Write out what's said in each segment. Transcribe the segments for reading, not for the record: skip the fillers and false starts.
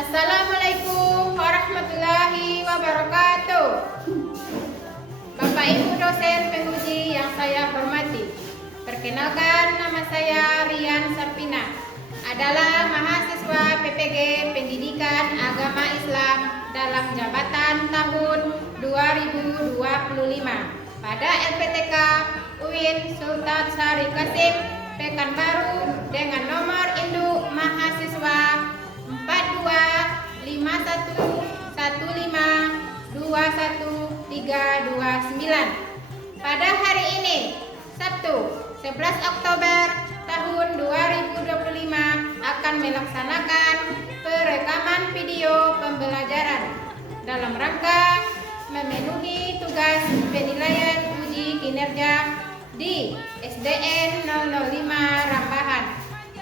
Assalamualaikum warahmatullahi wabarakatuh. Bapak Ibu dosen penguji yang saya hormati, perkenalkan nama saya Rian Sarpina, adalah mahasiswa PPG Pendidikan Agama Islam dalam jabatan tahun 2025 pada LPTK UIN Sultan Syarif Qasim Pekanbaru dengan nomor induk mahasiswa 42151521329. Pada hari ini, Sabtu 11 Oktober tahun 2025 akan melaksanakan perekaman video pembelajaran dalam rangka memenuhi tugas penilaian uji kinerja di SDN 005 Rambahan,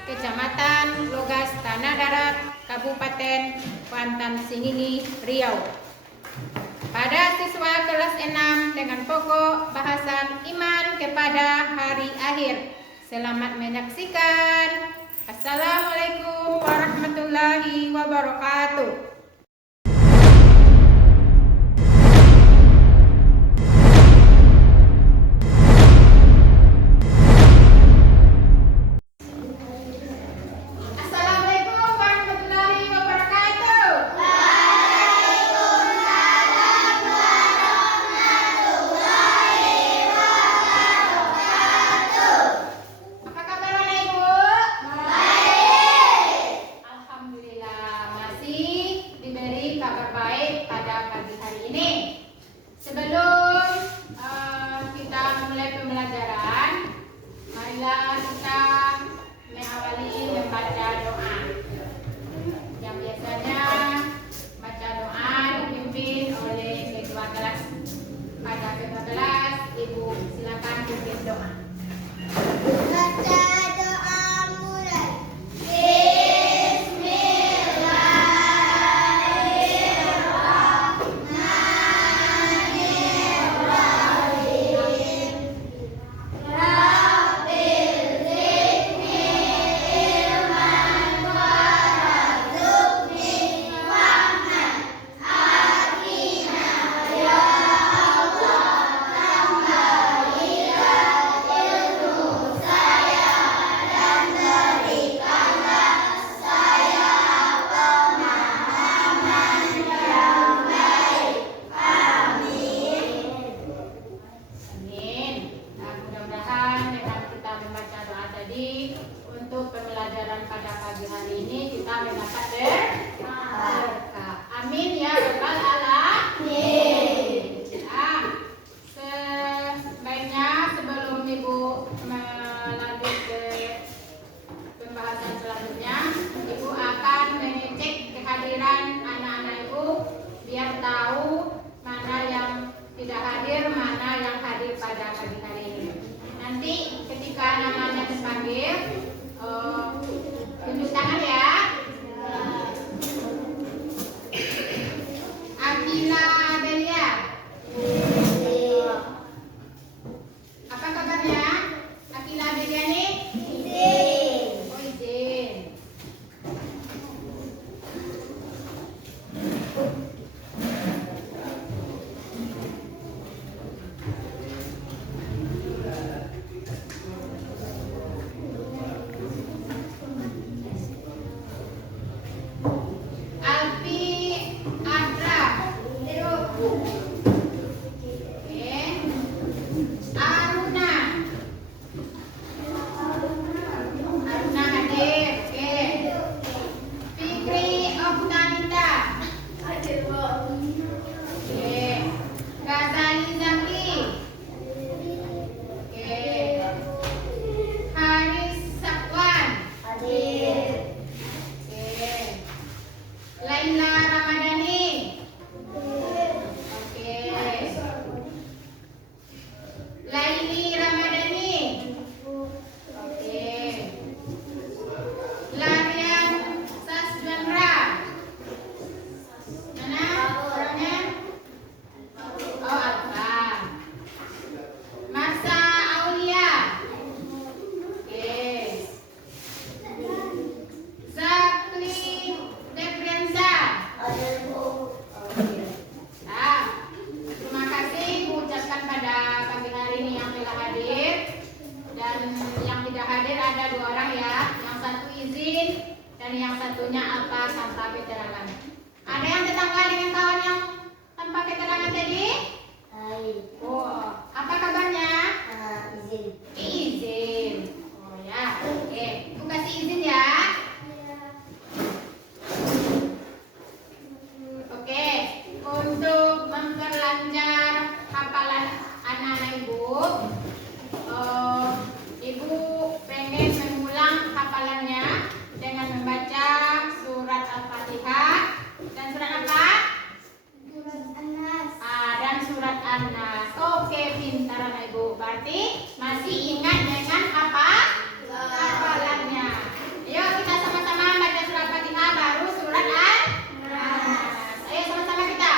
Kecamatan Logas Tanah Darat, Kabupaten Kuantan Singingi, Riau. Pada siswa kelas 6 dengan pokok bahasan iman kepada hari akhir. Selamat menyaksikan. Assalamualaikum warahmatullahi wabarakatuh. satunya apa tanpa keterangan. Ada yang tetangga dengan kawan yang tanpa keterangan tadi? Oh, apa kabarnya? Izin. Izin. Oh ya, oke. Ibu kasih izin ya. Oke, untuk memperlancar hafalan anak-anak ibu, ibu pengen mengulang hafalannya dengan membaca surat Al-Fatihah dan surat apa? Surat An-Nas. Dan surat An-Nas. Oke, pintar anak ibu. Berarti masih ingat dengan apa? Hafalannya. Ayo kita sama-sama baca surat Al-Fatihah baru surat An-Nas. Ayo sama-sama kita.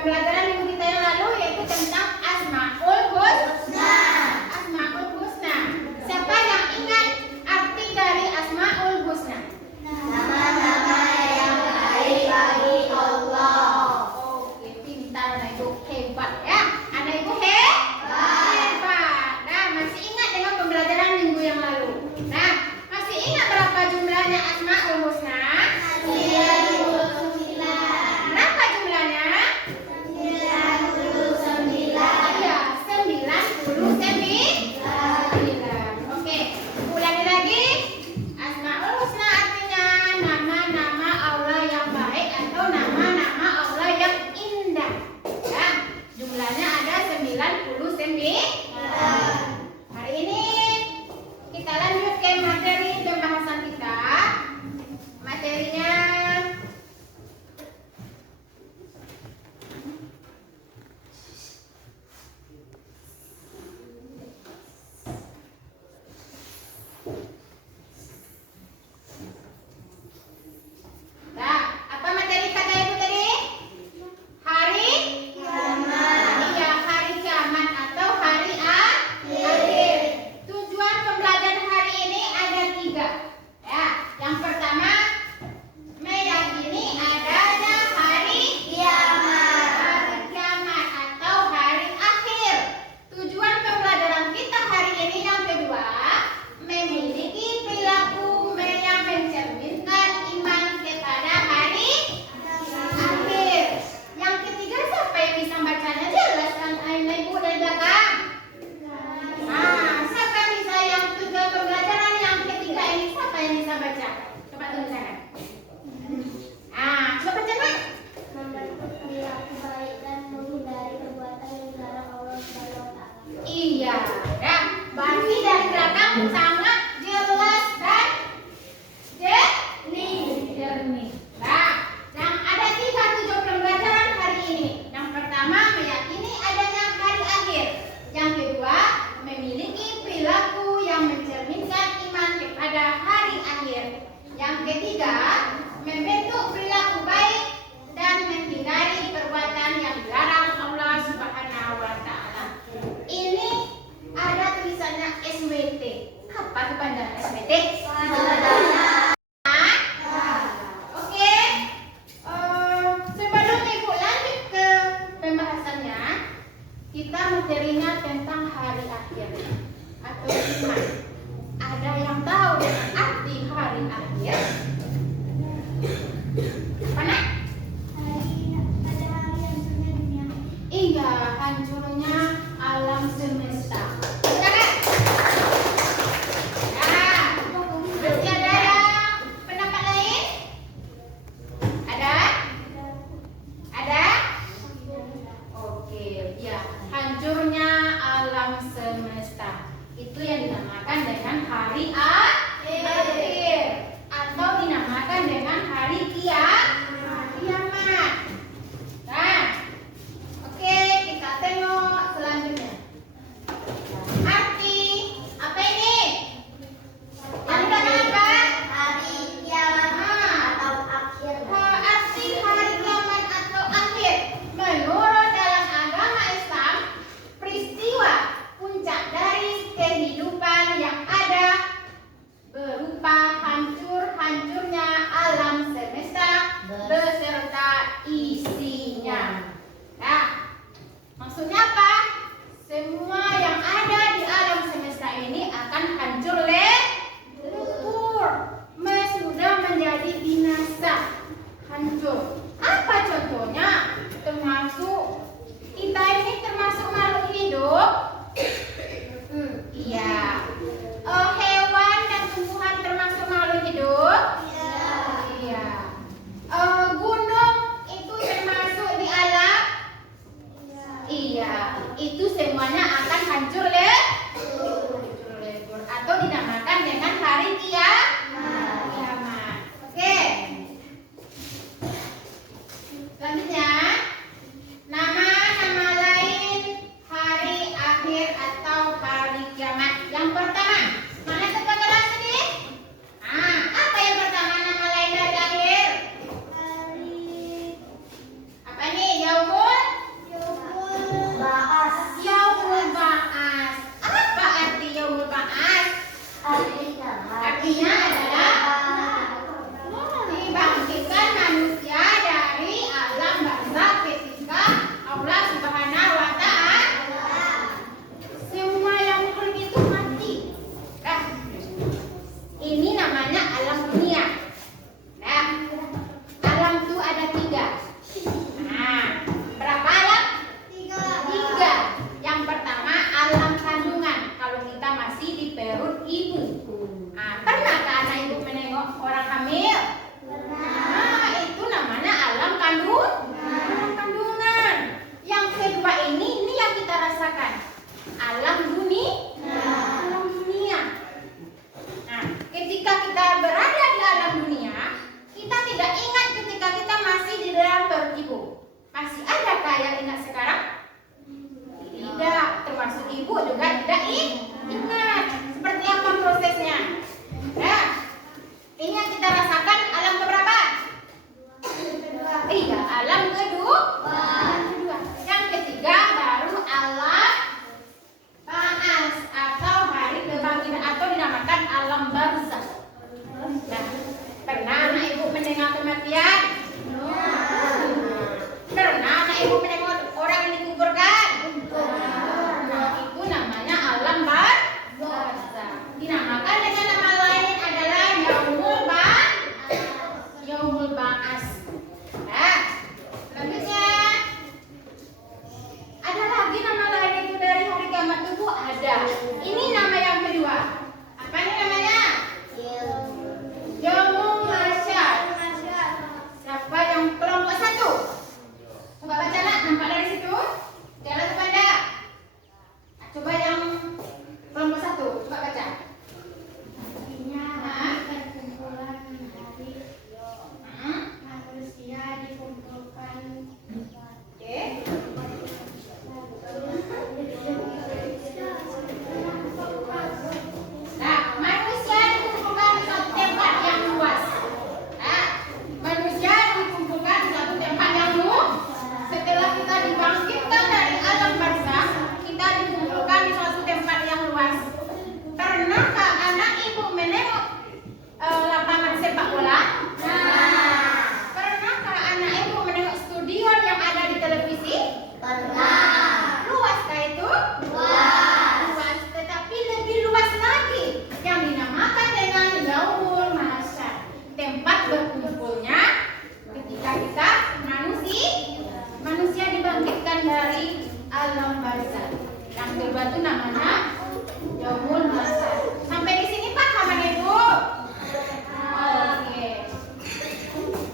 Pembelajaran minggu kita yang lalu yaitu tentang Asmaul Husna. Asmaul Husna. Siapa yang ingat arti dari Asmaul Husna? Nama-nama yang baik bagi Allah. Oke, pintar anak ibu, hebat ya. Anak ibu hebat. Nah, masih ingat dengan pembelajaran minggu yang lalu. Nah, masih ingat berapa jumlahnya Asmaul Husna? 99. Berapa jumlahnya? 99. yang sangat jelas dan jernih. Nah, ada 3 tujuan pembelajaran hari ini. Yang pertama, meyakini adanya hari akhir. Yang kedua, memiliki perilaku yang mencerminkan iman kepada hari akhir. Yang ketiga, membentuk perilaku baik dan menghindari perbuatan yang dilarang Allah Subhanahu wa taala. Ini ada tulisannya SWT. Apa kepanjangan SWT? Oke. Sebelum Ibu lanjut ke pembahasannya, kita materinya tentang hari akhir atau iman. Ada yang tahu dengan arti hari akhir? Apa nak? Ada hari yang sudah dunia. Iya, hancurnya alam semesta. Jangan. Nah, berarti ada yang pendapat lain? Ada? Ada? Oke, ya, hancurnya alam semesta. Itu yang dinamakan dengan hari akhir atau dinamakan dengan hari kiamat. Nah, oke, kita tengok selanjutnya. Arti apa ini? Yang apa? Hari kiamat atau akhir. Arti hari kiamat atau akhir. Menurut dalam agama Islam, peristiwa puncak dari kehidupan yang ada berupa hancurnya alam semesta beserta isinya. Nah, maksudnya apa? Semua yang ada di alam semesta ini akan hancur lebur, sudah menjadi binasa, hancur. Apa contohnya? Termasuk kita ini termasuk makhluk hidup. Iya. Hewan dan tumbuhan termasuk makhluk hidup. Iya. Gunung itu termasuk di alam. Iya. Itu semuanya akan hancur lebur atau dinamakan dengan hari kiamat. Oke. Selanjutnya, nama lain hari akhir atau hari kiamat. Yang pertama, mana kelas ini? Apa yang pertama nama lain hari akhir? Apa nih? Yaumul Ba'as. Ba'as. Apa arti Yaumul Ba'as? Artinya adalah dibangkitkan manusia dari alam barzakh ketika Allah Subhanahu wa taala. Semua yang makhluk itu mati. Nah, ini namanya alam dunia. Nah, alam itu ada 3. Nah, berapa alam? 3. Yang pertama alam kandungan. Kalau kita masih di perut ibu. Pernahkah anak ibu menengok orang hamil? Itu namanya alam kandungan. Yang kedua ini yang kita rasakan. Alam dunia. Nah, ketika kita berada di alam dunia, kita tidak ingat ketika kita masih di dalam perut ibu. Masih adakah yang ingat sekarang? Tidak, termasuk ibu juga tidak ingat. Seperti apa prosesnya? bola? Pernahkah anak ibu menengok studio yang ada di televisi? Luaskah itu? Luas, tetapi lebih luas lagi yang dinamakan dengan Yaumul Mahsyar, tempat berkumpulnya ketika kita manusia dibangkitkan dari alam barzah. Yang kedua itu namanya Yaumul Mahsyar. Sampai di sini paham Ibu? Oke.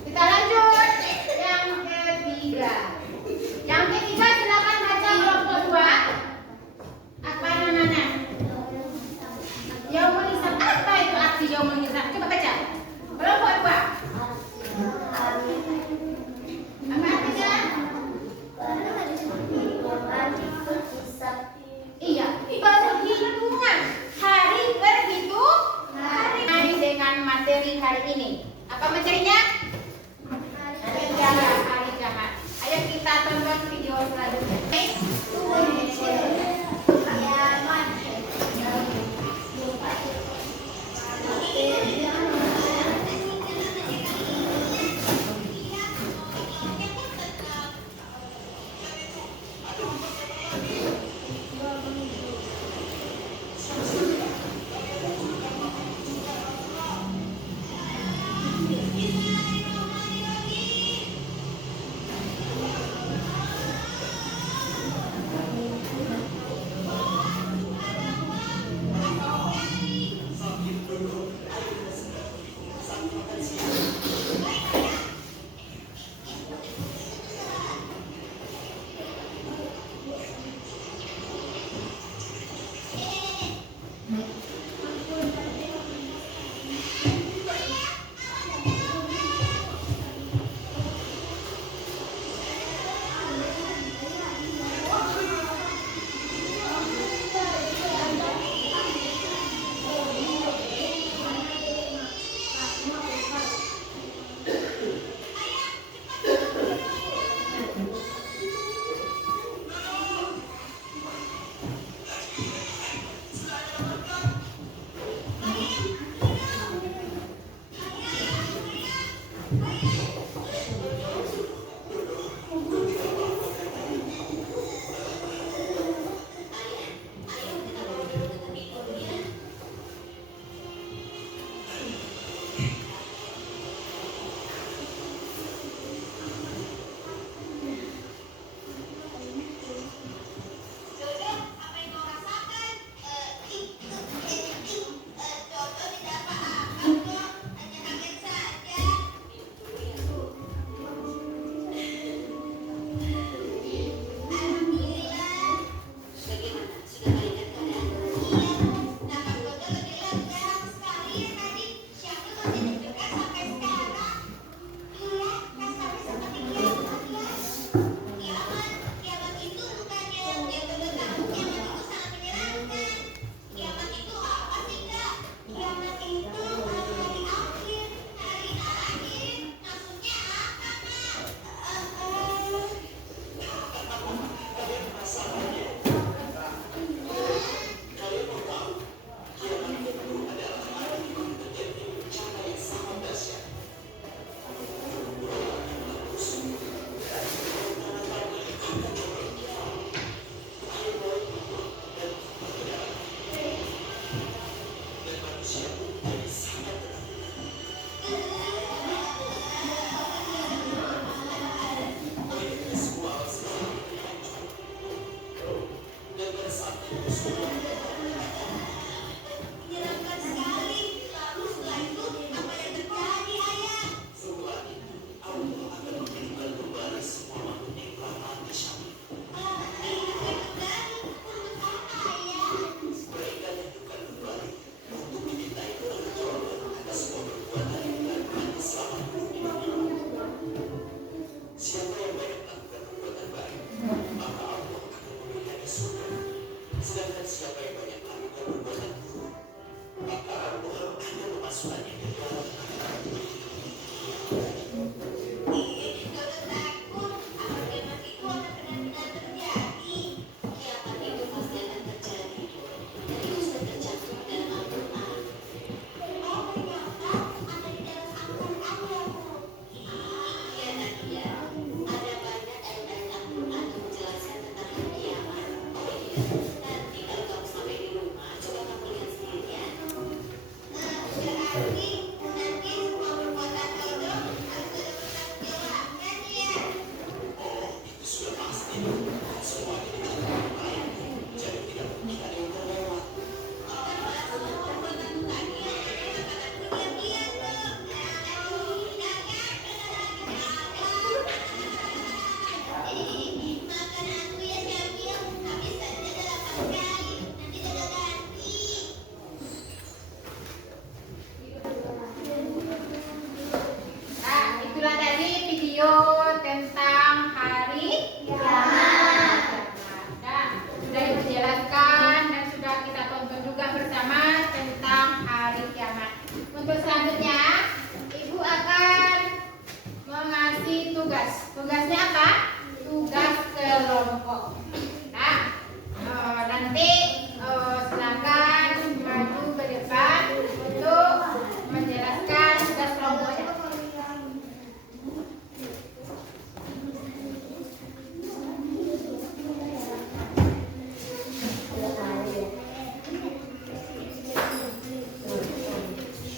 Kita lanjut yang ketiga. Yang ketiga silakan baca kelompok 2. Apa namanya? Yaumul Hisab. Apa itu arti Yaumul Hisab? Coba baca. Kelompok 2. Apa artinya? Iya, perhitungan. Hari berhitung. Hari dengan materi hari ini. Apa materinya? Hari jahat. Ayo kita tonton video selanjutnya.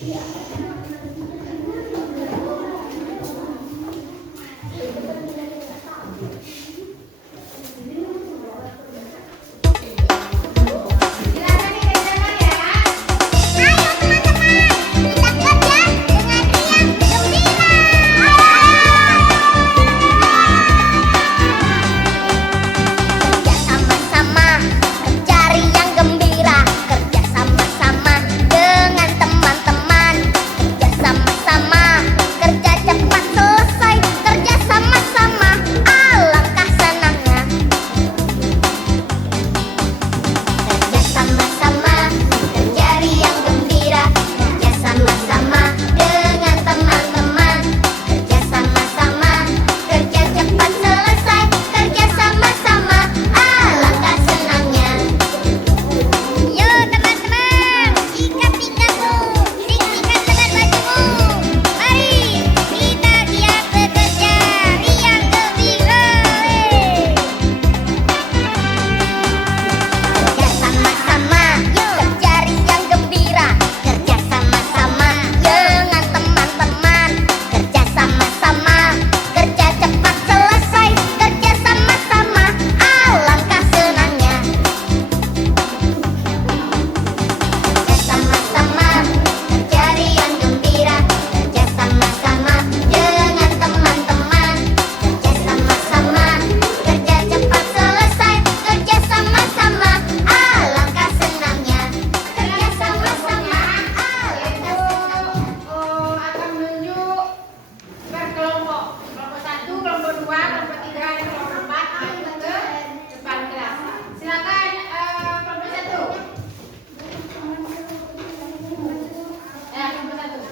Silakan dikerjakan ya. Ayo teman-teman, kita kerja dengan riang gembira. Kerja sama-sama, mencari yang gembira. Kerja sama-sama dengan teman-teman. Kerja sama-sama, kerja cepat selesai. Kerja sama-sama, alangkah senangnya. Kerja sama-sama, mencari yang gembira. Kerja sama-sama dengan teman-teman. Kerja sama-sama, kerja cepat selesai. Kerja sama-sama, alangkah senangnya. Yo teman-teman, ikat-ikatmu, sing-singkan dengan bajumu. Mari kita giat bekerja, riang gembira. Kerja sama-sama, kerja riang gembira. Kerja sama-sama dengan teman-teman. Kerja sama-sama, kerja cepat selesai. Kerja sama-sama, alangkah senangnya. Kerja sama-sama, kerja riang gembira. Kerja sama-sama dengan teman-teman. Kerja sama-sama, kerja cepat selesai. Kerja sama-sama, alangkah senangnya. Kerja sama-sama, Yaitu alangkah akan menunjuk berkelompok. Kelompok 1, kelompok 2, kelompok 3, dan kelompok 4 maju ke depan kelas. Silakan kelompok 1. Ya, kelompok 1.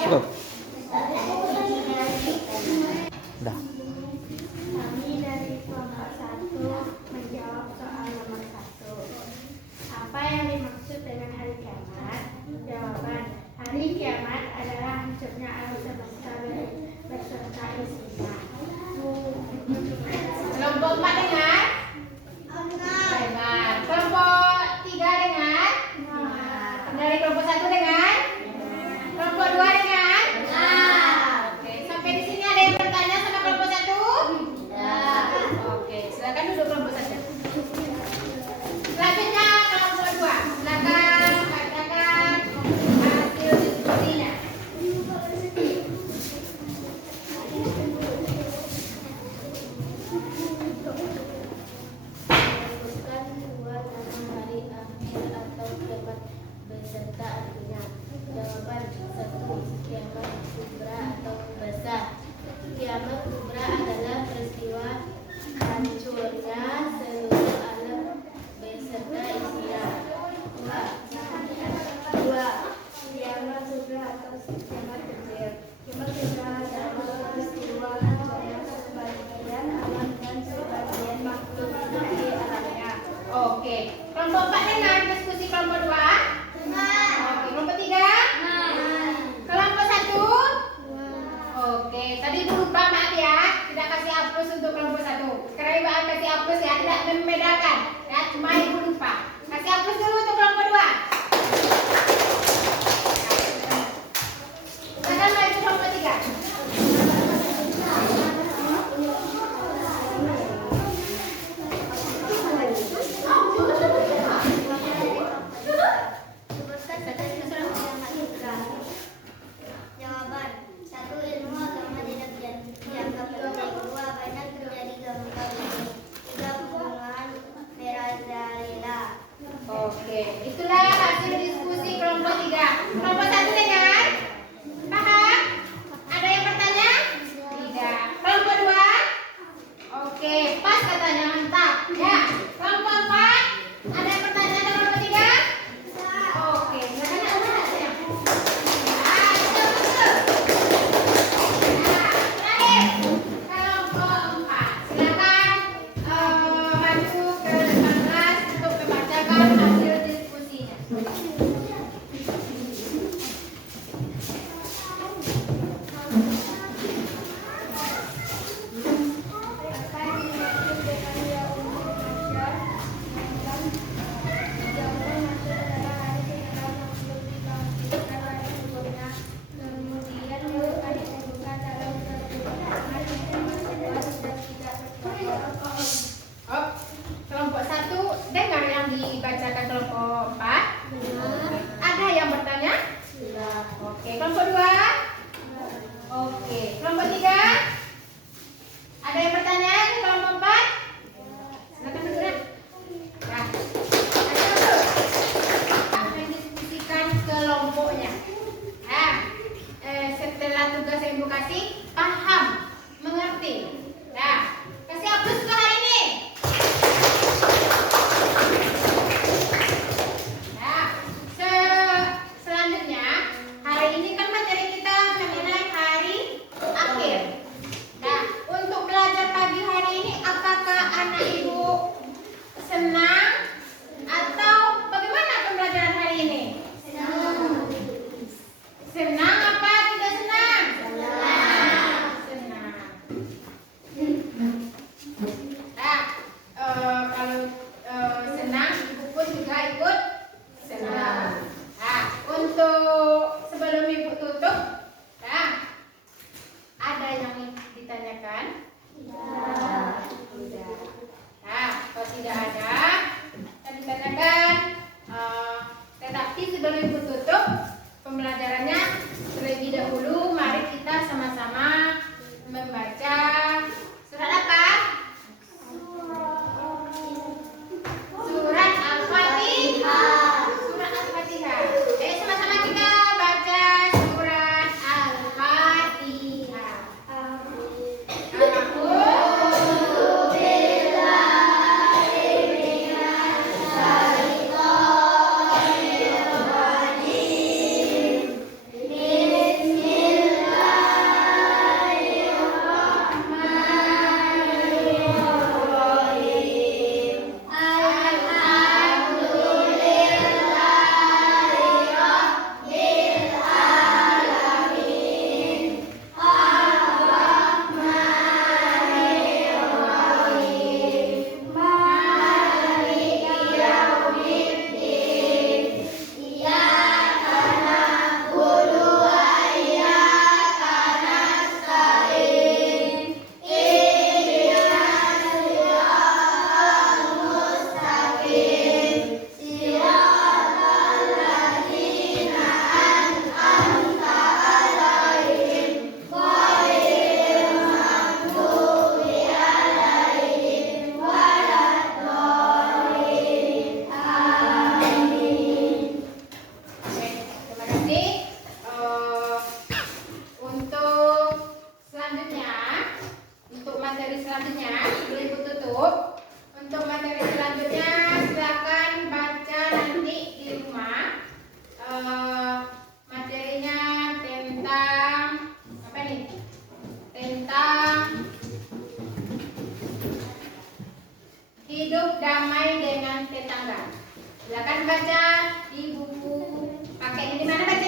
Stop. Dah. Kami dari kelompok 1 menjawab soal nomor 1. Apa yang dimaksud dengan hari kiamat? Jawaban: hari kiamat adalah hancurnya alam semesta beserta isinya. Kelompok 4 dengar? Dengar. Kelompok 3 dengar? Dari kelompok 1 dengar? Kelompok 2 dengar? Oke, sampai di sini ada yang bertanya sama kelompok 1? Oke, silakan duduk kelompok 1. Selanjutnya kelompok 2. Silakan bacakan hasil diskusinya. Menyebutkan dua nama hari akhir atau kiamat beserta artinya. Jawaban: 1. Kiamat kubra atau besar. Kiamat kubra adalah peristiwa hancurnya seluruh alam beserta isinya. 2. Kiamat kubra atau kiamat kecil. Kiamat kubra adalah peristiwa hancurnya sebagian alam dan sebagian makhluk hidup di alamnya. Oke, kelompok 4 dengar diskusi kelompok 2? Oke, kelompok 3? Kelompok 1? Oke, tadi Ibu lupa, maaf ya, tidak kasih hapus untuk kelompok 1. Sekarang Ibu akan kasih hapus ya, tidak membedakan. Ya, cuma Ibu lupa. Kasih hapus dulu untuk kelompok 2. Silakan maju kelompok 3. Sebutkan saja susunan kiamat kubra. Jawaban: 1. Ilmu agama tidak dianggap penting. 2. Banyak terjadi gempa bumi. 3. Pembunuhan Merajalila. Oke, itulah hasil diskusi kelompok 3. Kelompok 1 dengar? Paham? Ada yang kan? Tidak. Nah, kalau tidak ada, kita dikatakan tetapi sebelum ibu tutup pembelajarannya, terlebih dahulu mari kita sama-sama membaca surat apa? Surat Al-Fatihah. Surat Al-Fatihah. Sama-sama kita baca surat Al-Fatihah. Untuk materi selanjutnya silakan baca nanti di rumah. Materinya tentang apa nih? Tentang hidup damai dengan tetangga. Silakan baca di buku. Pakai ini di mana?